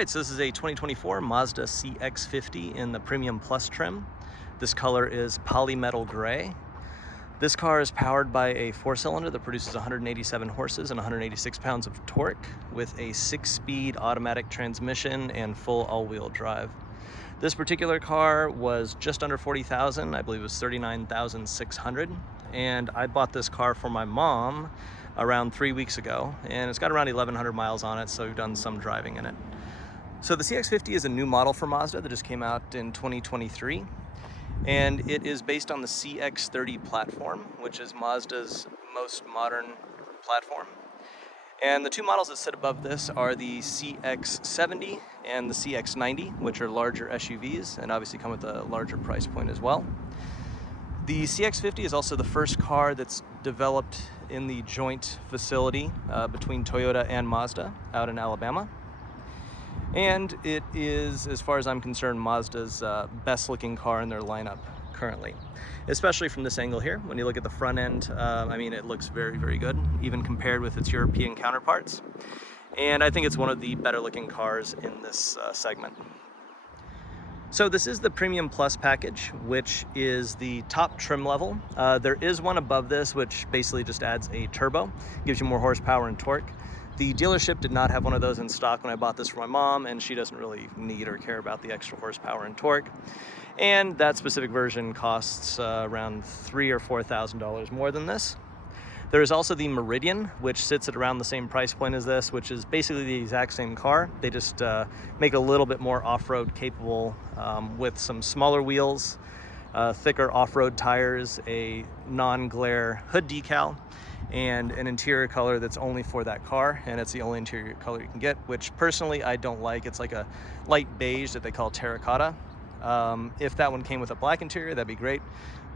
Alright, so this is a 2024 Mazda CX-50 in the Premium Plus trim. This color is polymetal gray. This car is powered by a 4-cylinder that produces 187 horses and 186 pounds of torque with a 6-speed automatic transmission and full all-wheel drive. This particular car was just under $40,000, I believe it was $39,600, and I bought this car for my mom around 3 weeks ago, and it's got around 1,100 miles on it, so we've done some driving in it. So the CX-50 is a new model for Mazda that just came out in 2023, and it is based on the CX-30 platform, which is Mazda's most modern platform. And the two models that sit above this are the CX-70 and the CX-90, which are larger SUVs and obviously come with a larger price point as well. The CX-50 is also the first car that's developed in the joint facility between Toyota and Mazda out in Alabama. And it is, as far as I'm concerned, Mazda's best looking car in their lineup currently, especially from this angle here. When you look at the front end, I mean, it looks very, very good, even compared with its European counterparts. And I think it's one of the better looking cars in this segment. So this is the Premium Plus package, which is the top trim level. There is one above this, which basically just adds a turbo, gives you more horsepower and torque. The dealership did not have one of those in stock when I bought this for my mom, and she doesn't really need or care about the extra horsepower and torque. And that specific version costs around $3,000 or $4,000 more than this. There is also the Meridian, which sits at around the same price point as this, which is basically the exact same car. They just make it a little bit more off-road capable with some smaller wheels, thicker off-road tires, a non-glare hood decal, and an interior color that's only for that car, and it's the only interior color you can get, which personally I don't like. It's like a light beige that they call terracotta. If that one came with a black interior, that'd be great.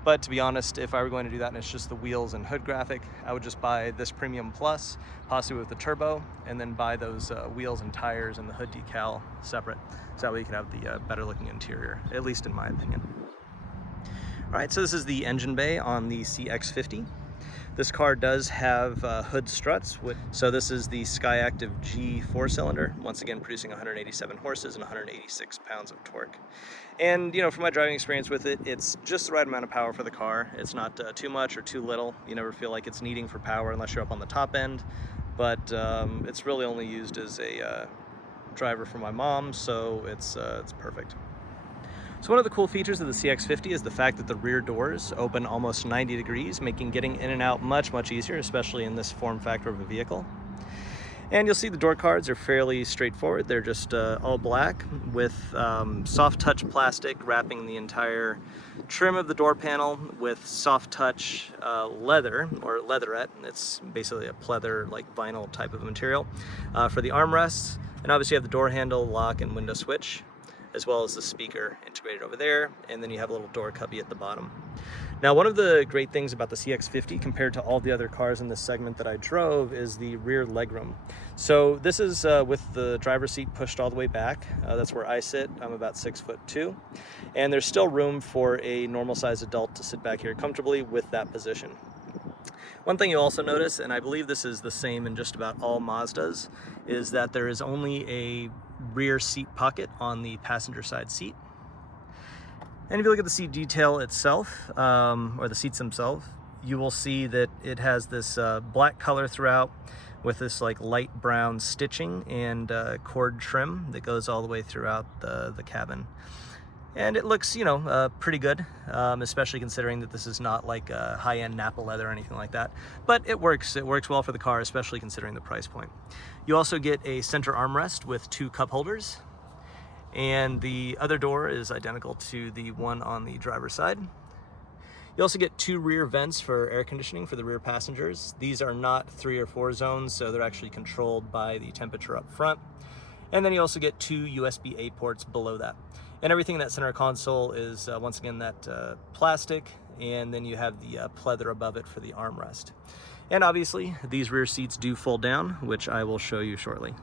But to be honest, if I were going to do that and it's just the wheels and hood graphic, I would just buy this Premium Plus, possibly with the turbo, and then buy those wheels and tires and the hood decal separate. So that way you can have the better looking interior, at least in my opinion. All right, so this is the engine bay on the CX-50. This car does have hood struts. So this is the Skyactiv G 4-cylinder, once again producing 187 horses and 186 pounds of torque. And, you know, from my driving experience with it, it's just the right amount of power for the car. It's not too much or too little. You never feel like it's needing for power unless you're up on the top end. But it's really only used as a driver for my mom, so it's perfect. So one of the cool features of the CX-50 is the fact that the rear doors open almost 90 degrees, making getting in and out much, much easier, especially in this form factor of a vehicle. And you'll see the door cards are fairly straightforward. They're just all black with soft touch plastic wrapping the entire trim of the door panel with soft touch leather or leatherette. It's basically a pleather like vinyl type of material for the armrests. And obviously you have the door handle, lock, and window switch, as well as the speaker integrated over there, and then you have a little door cubby at the bottom. Now, one of the great things about the CX-50 compared to all the other cars in this segment that I drove is the rear legroom. So this is with the driver's seat pushed all the way back. That's where I sit. I'm about 6'2", and there's still room for a normal-sized adult to sit back here comfortably with that position. One thing you'll also notice, and I believe this is the same in just about all Mazdas, is that there is only a rear seat pocket on the passenger side seat. And if you look at the seat detail itself, or the seats themselves, you will see that it has this black color throughout with this like light brown stitching and cord trim that goes all the way throughout the cabin. And it looks, you know, pretty good, especially considering that this is not like a high-end Napa leather or anything like that. But it works well for the car, especially considering the price point. You also get a center armrest with 2 cup holders, and the other door is identical to the one on the driver's side. You also get 2 rear vents for air conditioning for the rear passengers. These are not 3 or 4 zones, so they're actually controlled by the temperature up front. And then you also get 2 USB-A ports below that. And everything in that center console is, once again, that plastic, and then you have the pleather above it for the armrest. And obviously, these rear seats do fold down, which I will show you shortly.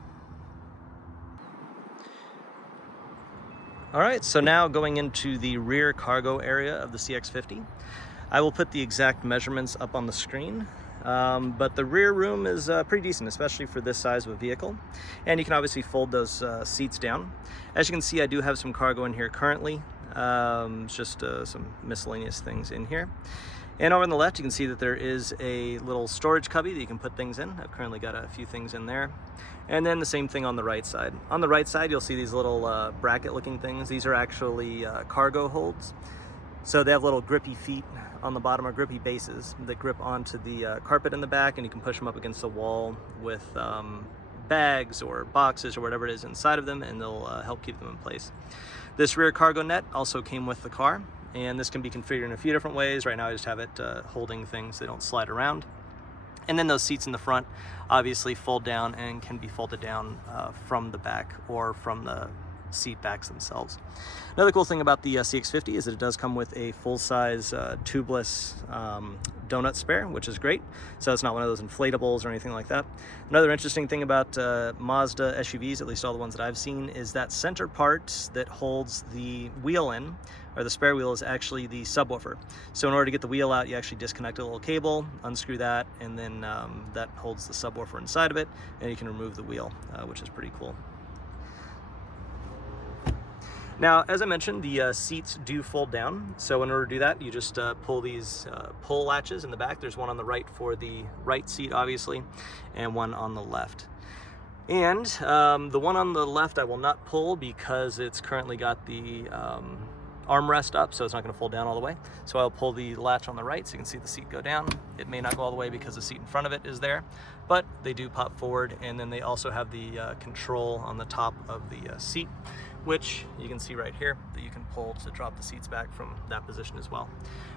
All right, so now going into the rear cargo area of the CX-50. I will put the exact measurements up on the screen. but the rear room is pretty decent, especially for this size of a vehicle. And you can obviously fold those seats down. As you can see, I do have some cargo in here currently. It's just some miscellaneous things in here. And over on the left, you can see that there is a little storage cubby that you can put things in. I've currently got a few things in there. And then the same thing on the right side. On the right side, you'll see these little bracket-looking things. These are actually cargo holds. So they have little grippy feet on the bottom, or grippy bases that grip onto the carpet in the back, and you can push them up against the wall with bags or boxes or whatever it is inside of them, and they'll help keep them in place. This rear cargo net also came with the car, and this can be configured in a few different ways. Right now I just have it holding things, they don't slide around. And then those seats in the front obviously fold down and can be folded down from the back or from the seat backs themselves. Another cool thing about the CX-50 is that it does come with a full-size tubeless donut spare, which is great. So it's not one of those inflatables or anything like that. Another interesting thing about Mazda SUVs, at least all the ones that I've seen, is that center part that holds the wheel in, or the spare wheel, is actually the subwoofer. So in order to get the wheel out, you actually disconnect a little cable, unscrew that, and then that holds the subwoofer inside of it, and you can remove the wheel, which is pretty cool. Now, as I mentioned, the seats do fold down. So in order to do that, you just pull these pull latches in the back. There's one on the right for the right seat, obviously, and one on the left. And the one on the left I will not pull because it's currently got the armrest up, so it's not going to fold down all the way. So I'll pull the latch on the right so you can see the seat go down. It may not go all the way because the seat in front of it is there, but they do pop forward, and then they also have the control on the top of the seat, which you can see right here that you can pull to drop the seats back from that position as well.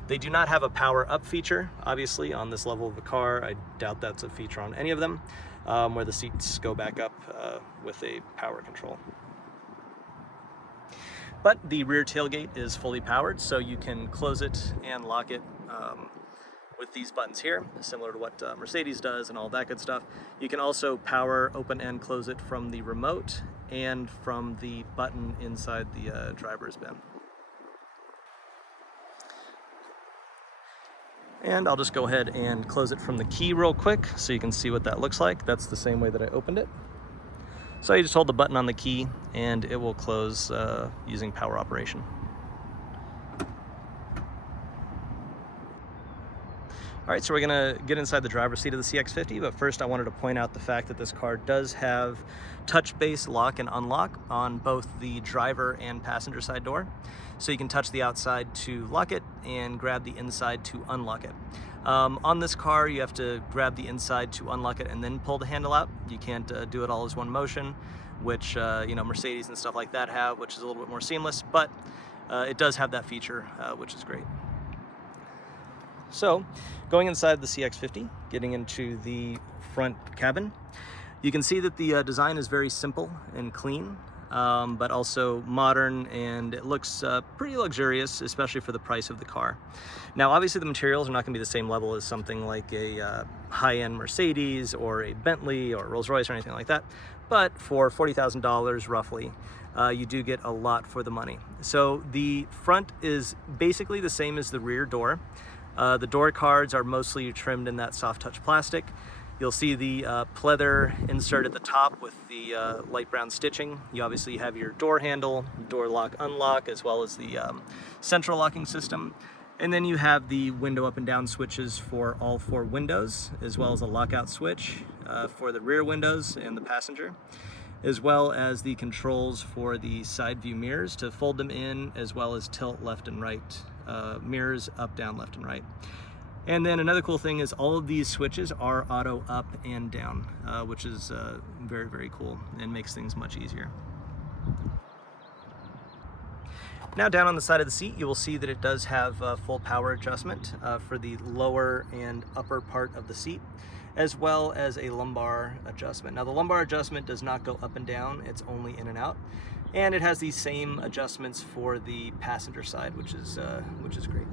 They do not have a power up feature, obviously, on this level of the car. I doubt that's a feature on any of them, where the seats go back up with a power control. But the rear tailgate is fully powered, so you can close it and lock it with these buttons here, similar to what Mercedes does and all that good stuff. You can also power, open, and close it from the remote and from the button inside the driver's bin. And I'll just go ahead and close it from the key real quick so you can see what that looks like. That's the same way that I opened it. So you just hold the button on the key and it will close using power operation. All right, so we're gonna get inside the driver's seat of the CX-50, but first I wanted to point out the fact that this car does have touch-based lock and unlock on both the driver and passenger side door. So you can touch the outside to lock it and grab the inside to unlock it. On this car, you have to grab the inside to unlock it and then pull the handle out. You can't do it all as one motion, which you know, Mercedes and stuff like that have, which is a little bit more seamless, but it does have that feature, which is great. So, going inside the CX-50, getting into the front cabin, you can see that the design is very simple and clean, but also modern, and it looks pretty luxurious, especially for the price of the car. Now, obviously the materials are not going to be the same level as something like a high-end Mercedes or a Bentley or Rolls-Royce or anything like that, but for $40,000 roughly, you do get a lot for the money. So the front is basically the same as the rear door. The door cards are mostly trimmed in that soft touch plastic. You'll see the pleather insert at the top with the light brown stitching. You obviously have your door handle, door lock, unlock, as well as the central locking system. And then you have the window up and down switches for all four windows, as well as a lockout switch for the rear windows and the passenger, as well as the controls for the side view mirrors to fold them in, as well as tilt left and right, mirrors up, down, left, and right. And then another cool thing is all of these switches are auto up and down, which is very, very cool and makes things much easier. Now down on the side of the seat, you will see that it does have full power adjustment for the lower and upper part of the seat, as well as a lumbar adjustment. Now the lumbar adjustment does not go up and down, it's only in and out. And it has these same adjustments for the passenger side, which is great.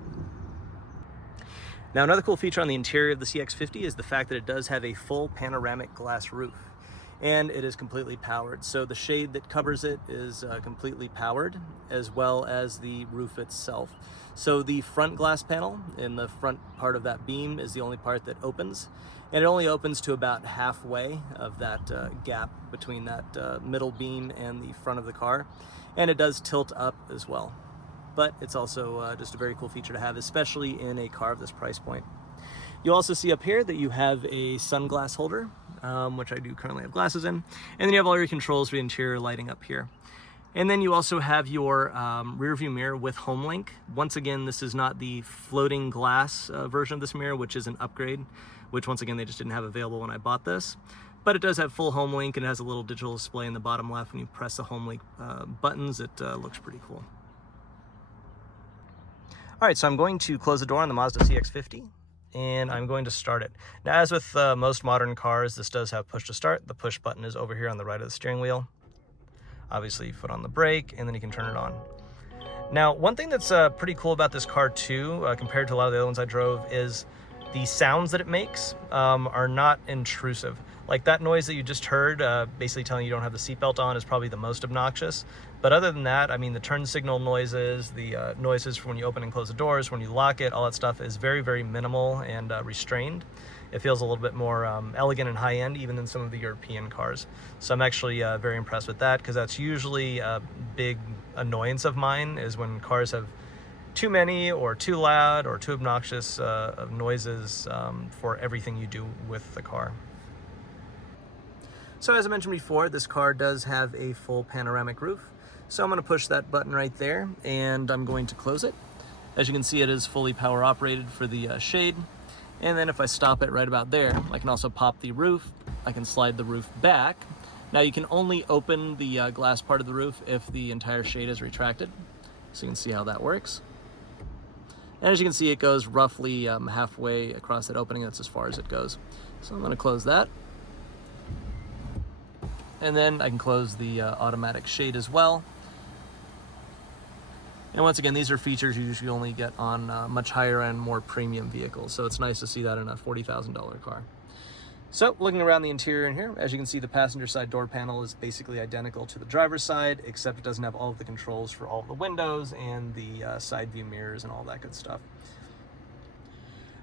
Now another cool feature on the interior of the CX-50 is the fact that it does have a full panoramic glass roof. and it is completely powered. So the shade that covers it is completely powered, as well as the roof itself. So the front glass panel in the front part of that beam is the only part that opens, and it only opens to about halfway of that gap between that middle beam and the front of the car, and it does tilt up as well. But it's also just a very cool feature to have, especially in a car of this price point. You'll also see up here that you have a sunglass holder, which I do currently have glasses in, and then you have all your controls for the interior lighting up here. And then you also have your rear view mirror with HomeLink. Once again, this is not the floating glass version of this mirror, which is an upgrade, which once again they just didn't have available when I bought this. But it does have full HomeLink, and it has a little digital display in the bottom left. When you press the HomeLink buttons, it looks pretty cool. All right, so I'm going to close the door on the Mazda CX-50, and I'm going to start it. Now, as with most modern cars, this does have push to start. The push button is over here on the right of the steering wheel. Obviously, you put on the brake, and then you can turn it on. Now, one thing that's pretty cool about this car too, compared to a lot of the other ones I drove, is the sounds that it makes are not intrusive. Like that noise that you just heard, basically telling you don't have the seatbelt on, is probably the most obnoxious. But other than that, I mean, the turn signal noises, the noises for when you open and close the doors, when you lock it, all that stuff is very, very minimal and restrained. It feels a little bit more elegant and high-end, even than some of the European cars. So I'm actually very impressed with that, because that's usually a big annoyance of mine, is when cars have too many or too loud or too obnoxious of noises for everything you do with the car. So as I mentioned before, this car does have a full panoramic roof. So I'm going to push that button right there, and I'm going to close it. As you can see, it is fully power operated for the shade. And then if I stop it right about there, I can also pop the roof. I can slide the roof back. Now you can only open the glass part of the roof if the entire shade is retracted. So you can see how that works. And as you can see, it goes roughly halfway across that opening. That's as far as it goes. So I'm going to close that. And then I can close the automatic shade as well. And once again, these are features you usually only get on much higher end, more premium vehicles. So it's nice to see that in a $40,000 car. So looking around the interior in here, as you can see, the passenger side door panel is basically identical to the driver's side, except it doesn't have all of the controls for all of the windows and the side view mirrors and all that good stuff.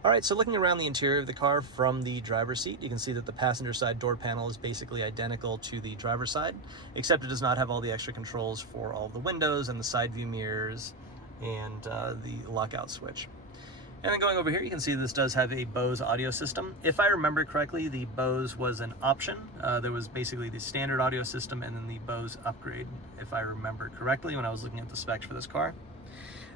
All right, so looking around the interior of the car from the driver's seat, you can see that the passenger side door panel is basically identical to the driver's side, except it does not have all the extra controls for all the windows and the side view mirrors and the lockout switch. And then going over here, you can see this does have a Bose audio system. If I remember correctly, the Bose was an option. There was basically the standard audio system and then the Bose upgrade, if I remember correctly, when I was looking at the specs for this car.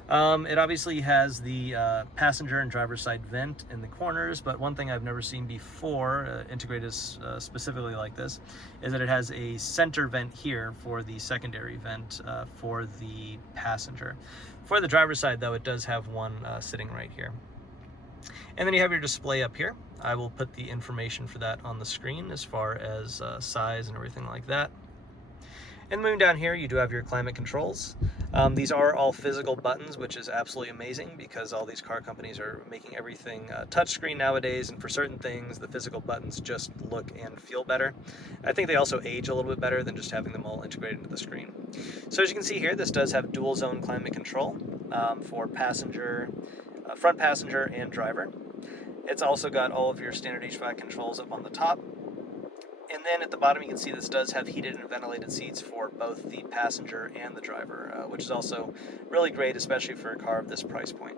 It obviously has the passenger and driver's side vent in the corners, but one thing I've never seen before integrated specifically like this is that it has a center vent here for the secondary vent for the passenger. For the driver's side, though, it does have one sitting right here. And then you have your display up here. I will put the information for that on the screen as far as size and everything like that. And moving down here, you do have your climate controls. These are all physical buttons, which is absolutely amazing because all these car companies are making everything touchscreen nowadays, and for certain things, the physical buttons just look and feel better. I think they also age a little bit better than just having them all integrated into the screen. So as you can see here, this does have dual zone climate control for passenger, front passenger and driver. It's also got all of your standard HVAC controls up on the top. And then at the bottom, you can see this does have heated and ventilated seats for both the passenger and the driver, which is also really great, especially for a car of this price point.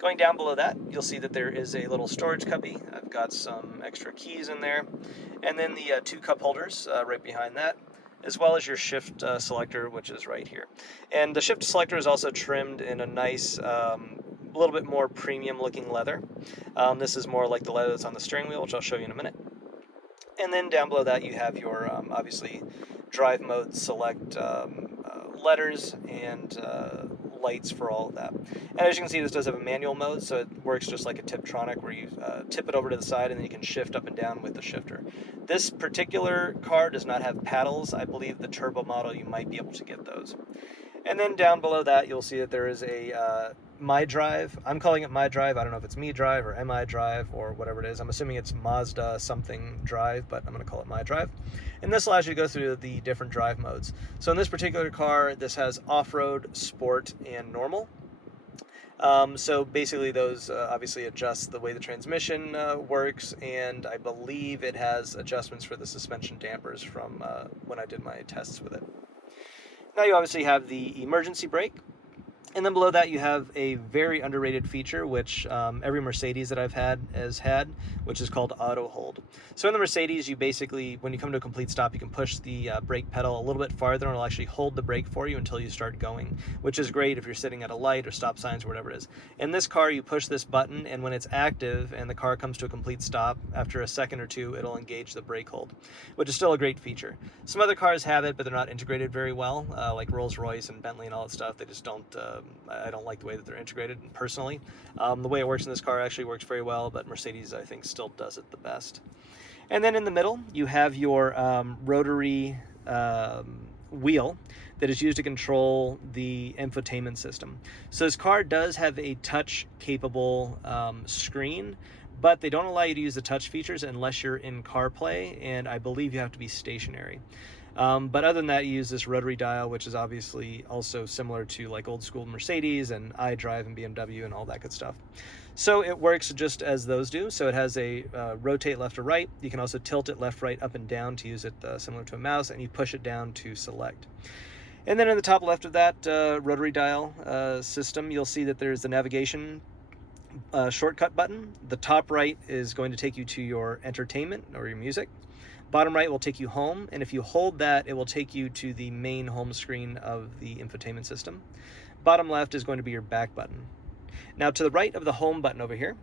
Going down below that, you'll see that there is a little storage cubby. I've got some extra keys in there. And then the two cup holders right behind that, as well as your shift selector, which is right here. And the shift selector is also trimmed in a nice, a little bit more premium looking leather. This is more like the leather that's on the steering wheel, which I'll show you in a minute. And then down below that, you have your, obviously, drive mode select letters and lights for all of that. And as you can see, this does have a manual mode, so it works just like a Tiptronic, where you tip it over to the side and then you can shift up and down with the shifter. This particular car does not have paddles. I believe the turbo model, you might be able to get those. And then down below that, you'll see that there is a My Drive. I'm calling it My Drive. I don't know if it's Me Drive or MI Drive or whatever it is. I'm assuming it's Mazda something Drive, but I'm going to call it My Drive. And this allows you to go through the different drive modes. So in this particular car, this has off-road, sport, and normal. So basically those obviously adjust the way the transmission works, and I believe it has adjustments for the suspension dampers from when I did my tests with it. Now you obviously have the emergency brake. And then below that you have a very underrated feature, which every Mercedes that I've had has had, which is called auto hold. So in the Mercedes, you basically, when you come to a complete stop, you can push the brake pedal a little bit farther and it'll actually hold the brake for you until you start going, which is great if you're sitting at a light or stop signs or whatever it is. In this car, you push this button, and when it's active and the car comes to a complete stop, after a second or two, it'll engage the brake hold, which is still a great feature. Some other cars have it, but they're not integrated very well, like Rolls-Royce and Bentley and all that stuff. They just don't, I don't like the way that they're integrated personally. The way it works in this car actually works very well, but Mercedes, I think, still does it the best. And then in the middle, you have your rotary wheel that is used to control the infotainment system. So this car does have a touch-capable screen, but they don't allow you to use the touch features unless you're in CarPlay, and I believe you have to be stationary. But other than that, you use this rotary dial, which is obviously also similar to like old school Mercedes and iDrive and BMW and all that good stuff. So it works just as those do. So it has a rotate left or right. You can also tilt it left, right, up and down to use it similar to a mouse, and you push it down to select. And then in the top left of that rotary dial system, you'll see that there's the navigation shortcut button. The top right is going to take you to your entertainment or your music. Bottom right will take you home, and if you hold that, it will take you to the main home screen of the infotainment system. Bottom left is going to be your back button. Now to the right of the home button over here,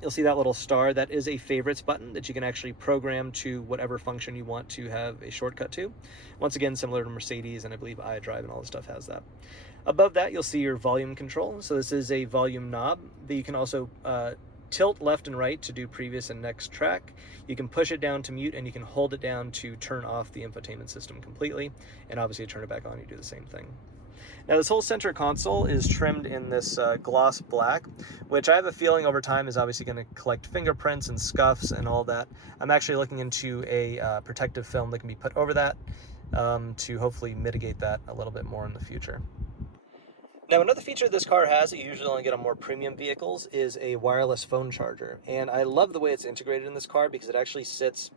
you'll see that little star. That is a favorites button that you can actually program to whatever function you want to have a shortcut to. Once again, similar to Mercedes, and I believe iDrive and all this stuff has that. Above that, you'll see your volume control. So this is a volume knob that you can also tilt left and right to do previous and next track. You can push it down to mute, and you can hold it down to turn off the infotainment system completely, and obviously turn it back on, you do the same thing. Now this whole center console is trimmed in this gloss black, which I have a feeling over time is obviously going to collect fingerprints and scuffs and all that. I'm actually looking into a protective film that can be put over that to hopefully mitigate that a little bit more in the future. Now, another feature this car has that you usually only get on more premium vehicles is a wireless phone charger. And I love the way it's integrated in this car because it actually sits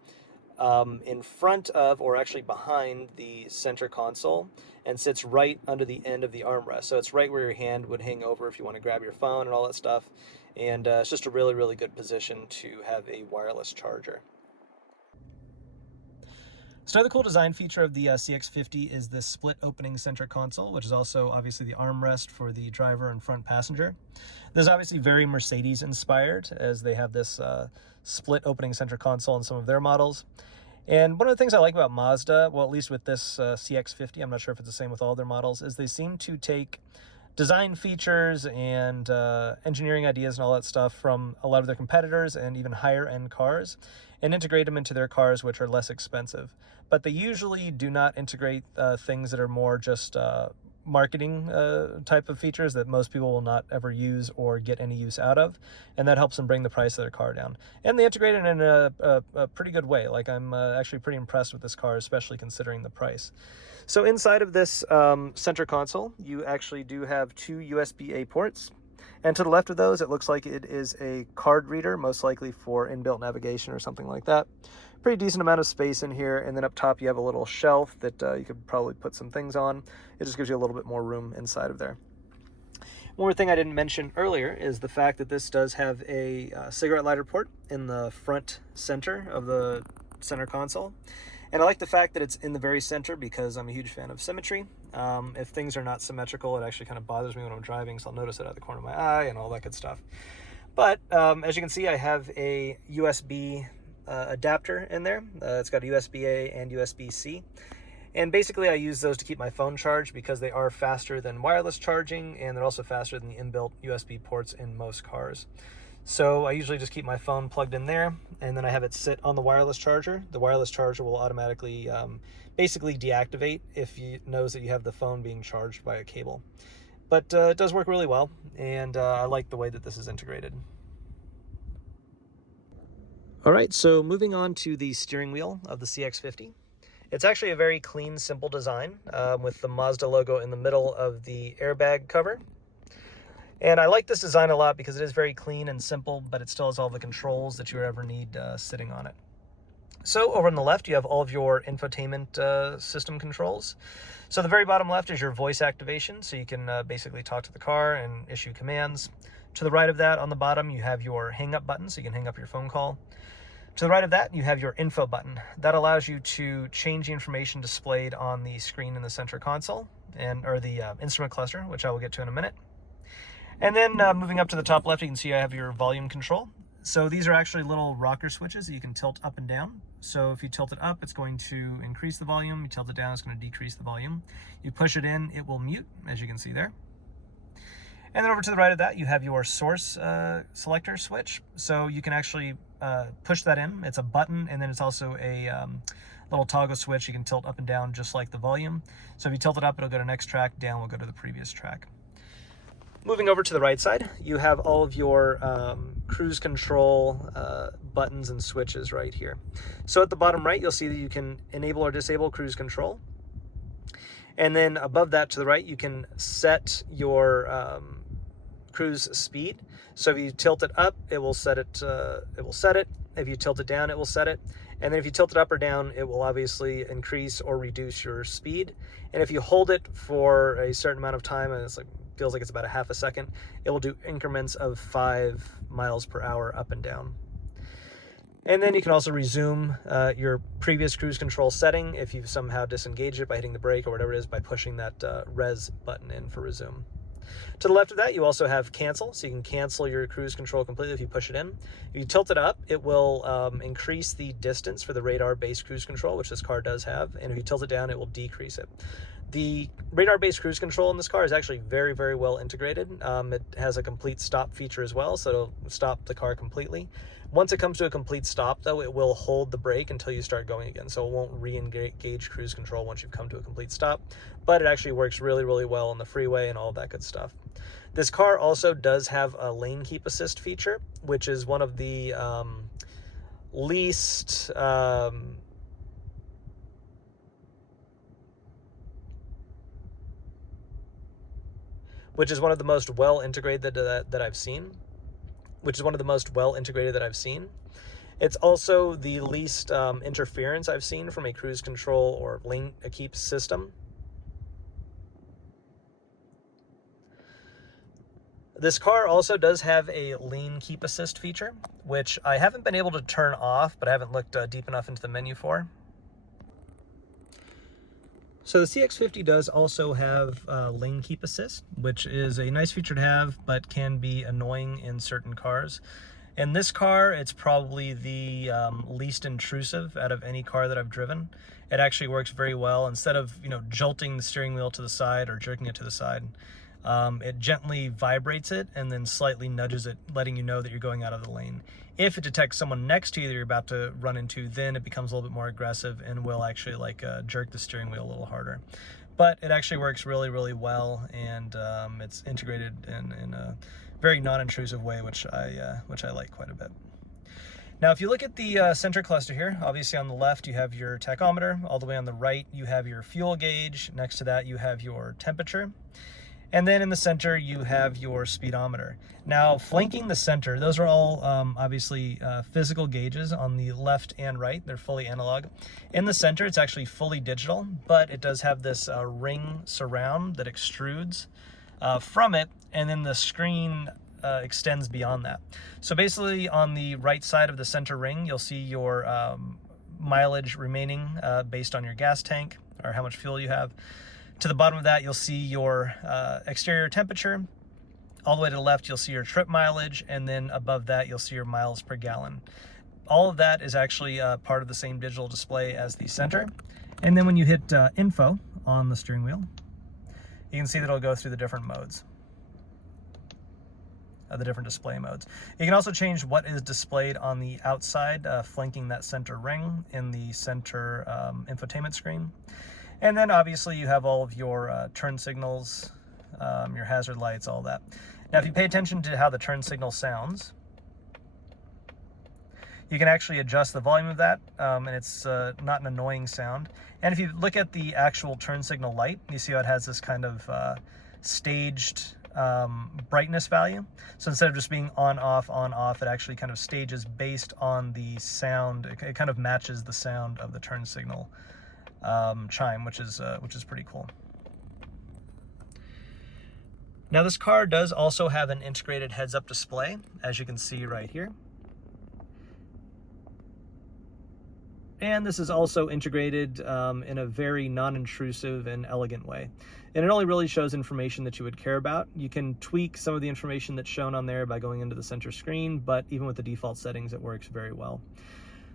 in front of, or actually behind, the center console and sits right under the end of the armrest. So it's right where your hand would hang over if you want to grab your phone and all that stuff. And it's just a really, really good position to have a wireless charger. So another cool design feature of the CX-50 is this split opening center console, which is also obviously the armrest for the driver and front passenger. This is obviously very Mercedes inspired, as they have this split opening center console in some of their models. And one of the things I like about Mazda, well, at least with this CX-50, I'm not sure if it's the same with all their models, is they seem to take design features and engineering ideas and all that stuff from a lot of their competitors and even higher end cars and integrate them into their cars, which are less expensive. But they usually do not integrate things that are more just marketing type of features that most people will not ever use or get any use out of, and that helps them bring the price of their car down. And they integrate it in a pretty good way. Like, I'm actually pretty impressed with this car, especially considering the price. So inside of this center console, you actually do have two USB-A ports. And to the left of those, it looks like it is a card reader, most likely for inbuilt navigation or something like that. Pretty decent amount of space in here. And then up top, you have a little shelf that you could probably put some things on. It just gives you a little bit more room inside of there. One more thing I didn't mention earlier is the fact that this does have a cigarette lighter port in the front center of the center console. And I like the fact that it's in the very center because I'm a huge fan of symmetry. If things are not symmetrical, it actually kind of bothers me when I'm driving, so I'll notice it out of the corner of my eye and all that good stuff. But as you can see, I have a USB adapter in there. It's got a USB-A and USB-C. And basically I use those to keep my phone charged because they are faster than wireless charging, and they're also faster than the inbuilt USB ports in most cars. So I usually just keep my phone plugged in there, and then I have it sit on the wireless charger. The wireless charger will automatically basically deactivate if it knows that you have the phone being charged by a cable. but it does work really well, and I like the way that this is integrated. All right, so moving on to the steering wheel of the CX-50. It's actually a very clean, simple design with the Mazda logo in the middle of the airbag cover. And I like this design a lot because it is very clean and simple, but it still has all the controls that you would ever need sitting on it. So over on the left, you have all of your infotainment system controls. So the very bottom left is your voice activation, so you can basically talk to the car and issue commands. To the right of that, on the bottom, you have your hang up button, so you can hang up your phone call. To the right of that, you have your info button. That allows you to change the information displayed on the screen in the center console, or the instrument cluster, which I will get to in a minute. And then moving up to the top left, you can see I have your volume control. So these are actually little rocker switches that you can tilt up and down. So if you tilt it up, it's going to increase the volume. You tilt it down, it's going to decrease the volume. You push it in, it will mute, as you can see there. And then over to the right of that, you have your source selector switch. So you can actually push that in. It's a button, and then it's also a little toggle switch. You can tilt up and down just like the volume. So if you tilt it up, it'll go to next track, down will go to the previous track. Moving over to the right side, you have all of your cruise control buttons and switches right here. So at the bottom right, you'll see that you can enable or disable cruise control. And then above that to the right, you can set your cruise speed. So if you tilt it up, it will set it. If you tilt it down, it will set it. And then if you tilt it up or down, it will obviously increase or reduce your speed. And if you hold it for a certain amount of time, and feels like it's about a half a second, it will do increments of 5 miles per hour up and down. And then you can also resume your previous cruise control setting if you've somehow disengaged it by hitting the brake or whatever it is, by pushing that res button in for resume. To the left of that, you also have cancel, so you can cancel your cruise control completely if you push it in. If you tilt it up, it will increase the distance for the radar-based cruise control, which this car does have, and if you tilt it down, it will decrease it. The radar-based cruise control in this car is actually very, very well integrated. It has a complete stop feature as well, so it'll stop the car completely. Once it comes to a complete stop, though, it will hold the brake until you start going again, so it won't re-engage cruise control once you've come to a complete stop, but it actually works really, really well on the freeway and all of that good stuff. This car also does have a lane keep assist feature, which is one of the which is one of the most well integrated that I've seen. It's also the least interference I've seen from a cruise control or lane keep system. This car also does have a lane keep assist feature, which I haven't been able to turn off, but I haven't looked deep enough into the menu for. So the CX-50 does also have lane keep assist, which is a nice feature to have, but can be annoying in certain cars. In this car, it's probably the least intrusive out of any car that I've driven. It actually works very well. Instead of jolting the steering wheel to the side or jerking it to the side, it gently vibrates it and then slightly nudges it, letting you know that you're going out of the lane. If it detects someone next to you that you're about to run into, then it becomes a little bit more aggressive and will actually jerk the steering wheel a little harder. But it actually works really, really well, and it's integrated in a very non-intrusive way, which I like quite a bit. Now, if you look at the center cluster here, obviously on the left you have your tachometer. All the way on the right you have your fuel gauge. Next to that you have your temperature. And then in the center, you have your speedometer. Now, flanking the center, those are all obviously physical gauges on the left and right. They're fully analog. In the center, it's actually fully digital, but it does have this ring surround that extrudes from it, and then the screen extends beyond that. So basically, on the right side of the center ring, you'll see your mileage remaining based on your gas tank or how much fuel you have. To the bottom of that, you'll see your exterior temperature. All the way to the left, you'll see your trip mileage, and then above that, you'll see your miles per gallon. All of that is actually part of the same digital display as the center. And then when you hit info on the steering wheel, you can see that it'll go through the different modes, the different display modes. You can also change what is displayed on the outside, flanking that center ring in the center infotainment screen. And then obviously you have all of your turn signals your hazard lights, all that. Now, if you pay attention to how the turn signal sounds, you can actually adjust the volume of that, and it's not an annoying sound. And if you look at the actual turn signal light, you see how it has this kind of staged brightness value. So instead of just being on, off, it actually kind of stages based on the sound. It kind of matches the sound of the turn signal chime, which is pretty cool. Now, this car does also have an integrated heads-up display, as you can see right here. And this is also integrated in a very non-intrusive and elegant way. And it only really shows information that you would care about. You can tweak some of the information that's shown on there by going into the center screen, but even with the default settings, it works very well.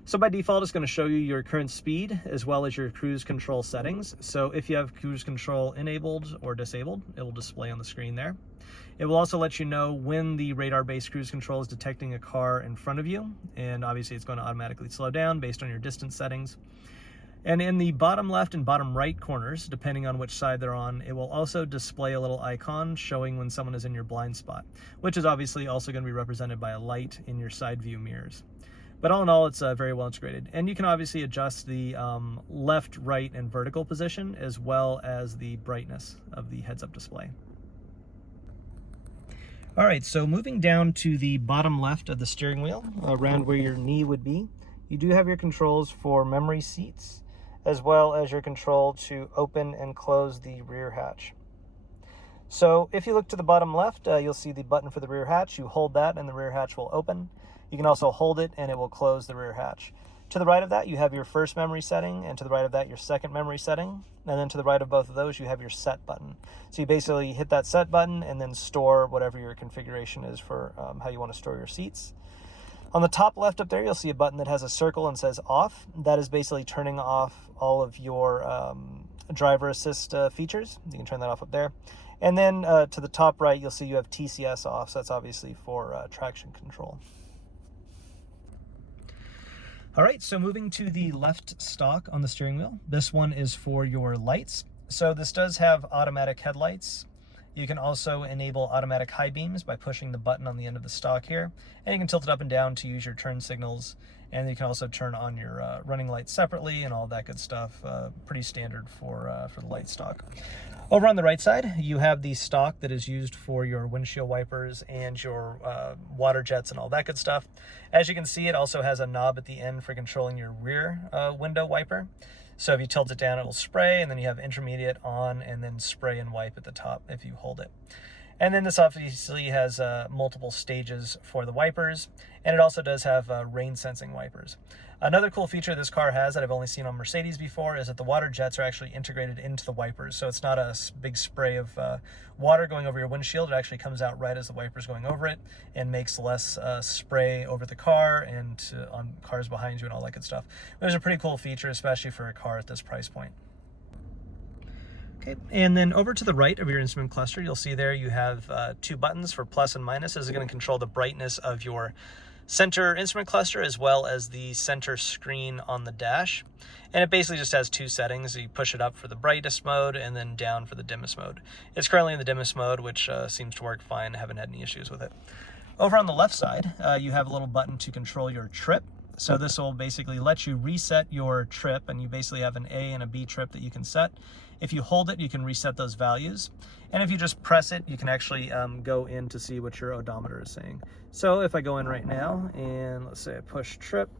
So by default, it's going to show you your current speed as well as your cruise control settings. So if you have cruise control enabled or disabled, it will display on the screen there. It will also let you know when the radar-based cruise control is detecting a car in front of you, and obviously it's going to automatically slow down based on your distance settings. And in the bottom left and bottom right corners, depending on which side they're on, it will also display a little icon showing when someone is in your blind spot, which is obviously also going to be represented by a light in your side view mirrors. But all in all, it's very well integrated. And you can obviously adjust the left, right, and vertical position, as well as the brightness of the heads-up display. All right, so moving down to the bottom left of the steering wheel, around where your knee would be, you do have your controls for memory seats, as well as your control to open and close the rear hatch. So if you look to the bottom left, you'll see the button for the rear hatch. You hold that and the rear hatch will open. You can also hold it and it will close the rear hatch. To the right of that, you have your first memory setting, and to the right of that, your second memory setting. And then to the right of both of those, you have your set button. So you basically hit that set button and then store whatever your configuration is for how you want to store your seats. On the top left up there, you'll see a button that has a circle and says off. That is basically turning off all of your driver assist features. You can turn that off up there. And then to the top right, you'll see you have TCS off. So that's obviously for traction control. All right, so moving to the left stalk on the steering wheel, this one is for your lights. So this does have automatic headlights. You can also enable automatic high beams by pushing the button on the end of the stalk here, and you can tilt it up and down to use your turn signals, and you can also turn on your running lights separately and all that good stuff. Pretty standard for the light stalk. Over on the right side, you have the stalk that is used for your windshield wipers and your water jets and all that good stuff. As you can see, it also has a knob at the end for controlling your rear window wiper. So if you tilt it down, it'll spray, and then you have intermediate on and then spray and wipe at the top if you hold it. And then this obviously has multiple stages for the wipers, and it also does have rain sensing wipers. Another cool feature this car has that I've only seen on Mercedes before is that the water jets are actually integrated into the wipers. So it's not a big spray of water going over your windshield. It actually comes out right as the wiper's going over it and makes less spray over the car and on cars behind you and all that good stuff. It was a pretty cool feature, especially for a car at this price point. Okay, and then over to the right of your instrument cluster, you'll see there you have two buttons for plus and minus. This is going to control the brightness of your center instrument cluster as well as the center screen on the dash. And it basically just has two settings. You push it up for the brightest mode and then down for the dimmest mode. It's currently in the dimmest mode, which seems to work fine. I haven't had any issues with it. Over on the left side, you have a little button to control your trip. So this will basically let you reset your trip, and you basically have an A and a B trip that you can set. If you hold it, you can reset those values. And if you just press it, you can actually go in to see what your odometer is saying. So if I go in right now and let's say I push trip,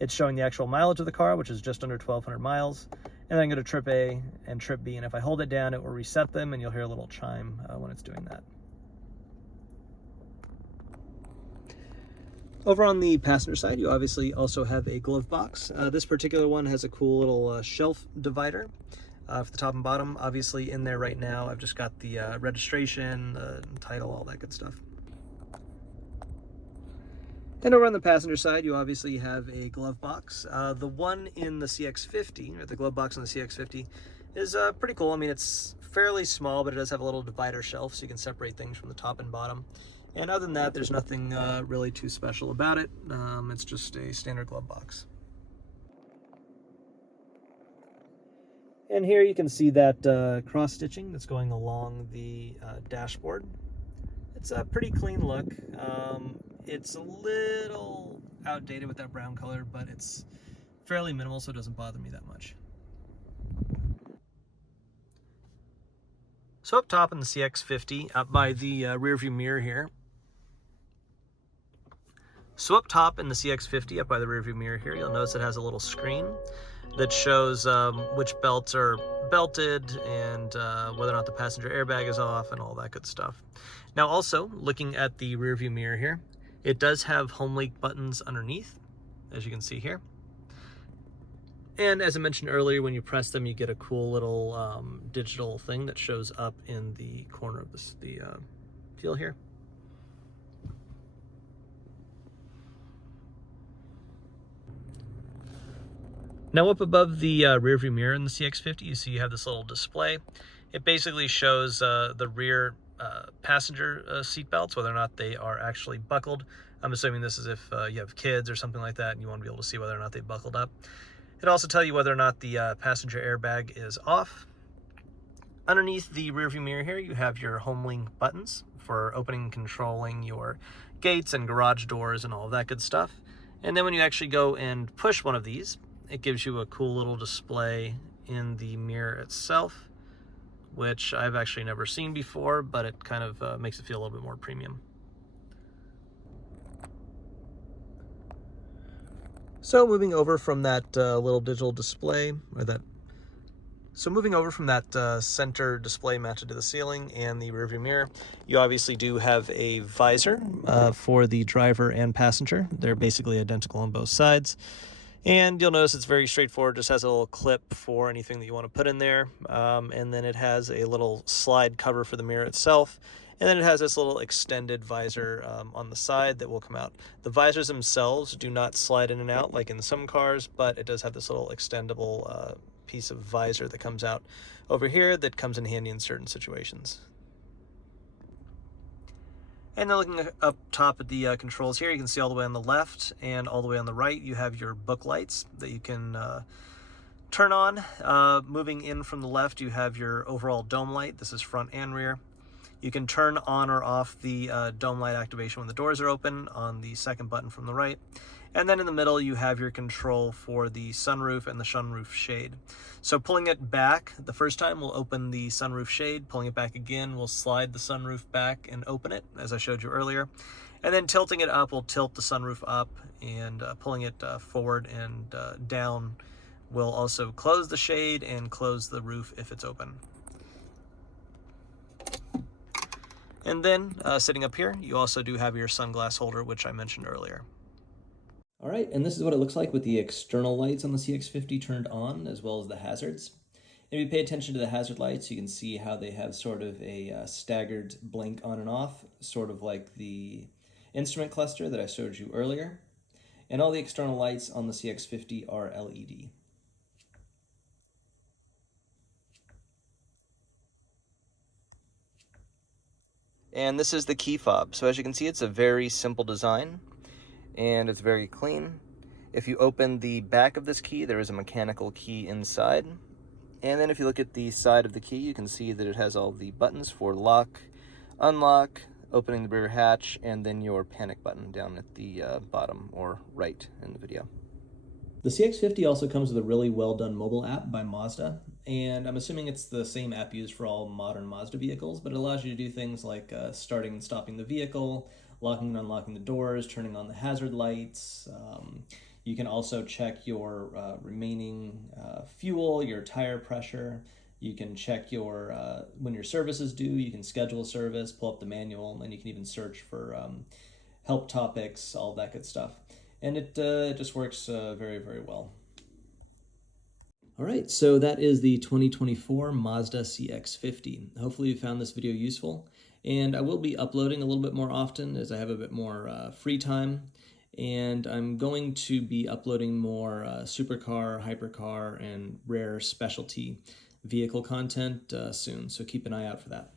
it's showing the actual mileage of the car, which is just under 1,200 miles. And then I go to trip A and trip B. And if I hold it down, it will reset them, and you'll hear a little chime when it's doing that. Over on the passenger side, you obviously also have a glove box. This particular one has a cool little shelf divider for the top and bottom. Obviously in there right now, I've just got the registration, the title, all that good stuff. And over on the passenger side, you obviously have a glove box. The one in the CX-50, or the glove box in the CX-50, is pretty cool. I mean, it's fairly small, but it does have a little divider shelf, so you can separate things from the top and bottom. And other than that, there's nothing really too special about it. It's just a standard glove box. And here you can see that cross stitching that's going along the dashboard. It's a pretty clean look. It's a little outdated with that brown color, but it's fairly minimal, so it doesn't bother me that much. So up top in the CX-50, up by the rear view mirror here. So up top in the CX-50, up by the rear view mirror here, you'll notice it has a little screen that shows which belts are belted and whether or not the passenger airbag is off and all that good stuff. Now also, looking at the rear view mirror here, it does have home link buttons underneath, as you can see here. And as I mentioned earlier, when you press them, you get a cool little digital thing that shows up in the corner of the feel here. Now up above the rear view mirror in the CX-50, you see you have this little display. It basically shows the rear passenger seat belts, whether or not they are actually buckled. I'm assuming this is if you have kids or something like that and you want to be able to see whether or not they buckled up. It'll also tell you whether or not the passenger airbag is off. Underneath the rearview mirror here, you have your home link buttons for opening and controlling your gates and garage doors and all of that good stuff. And then when you actually go and push one of these, it gives you a cool little display in the mirror itself, which I've actually never seen before, but it kind of makes it feel a little bit more premium. So moving over from that little digital display, moving over from that center display mounted to the ceiling and the rearview mirror, you obviously do have a visor for the driver and passenger. They're basically identical on both sides. And you'll notice it's very straightforward, just has a little clip for anything that you want to put in there. And then it has a little slide cover for the mirror itself. And then it has this little extended visor on the side that will come out. The visors themselves do not slide in and out like in some cars, but it does have this little extendable piece of visor that comes out over here that comes in handy in certain situations. And then looking up top at the controls here, you can see all the way on the left and all the way on the right, you have your book lights that you can turn on. Moving in from the left, you have your overall dome light. This is front and rear. You can turn on or off the dome light activation when the doors are open on the second button from the right. And then in the middle, you have your control for the sunroof and the sunroof shade. So pulling it back, the first time will open the sunroof shade. Pulling it back again will slide the sunroof back and open it, as I showed you earlier. And then tilting it up will tilt the sunroof up, and pulling it forward and down will also close the shade and close the roof if it's open. And then sitting up here, you also do have your sunglass holder, which I mentioned earlier. All right, and this is what it looks like with the external lights on the CX-50 turned on, as well as the hazards. And if you pay attention to the hazard lights, you can see how they have sort of a staggered blink on and off, sort of like the instrument cluster that I showed you earlier. And all the external lights on the CX-50 are LED. And this is the key fob. So as you can see, it's a very simple design and it's very clean. If you open the back of this key, there is a mechanical key inside. And then if you look at the side of the key, you can see that it has all the buttons for lock, unlock, opening the rear hatch, and then your panic button down at the bottom or right in the video. The CX-50 also comes with a really well done mobile app by Mazda, and I'm assuming it's the same app used for all modern Mazda vehicles, but it allows you to do things like starting and stopping the vehicle, locking and unlocking the doors, turning on the hazard lights. You can also check your remaining fuel, your tire pressure. You can check your when your service is due. You can schedule a service, pull up the manual, and you can even search for help topics, all that good stuff. And it just works very, very well. All right, so that is the 2024 Mazda CX-50. Hopefully you found this video useful, and I will be uploading a little bit more often as I have a bit more free time, and I'm going to be uploading more supercar, hypercar, and rare specialty vehicle content soon, so keep an eye out for that.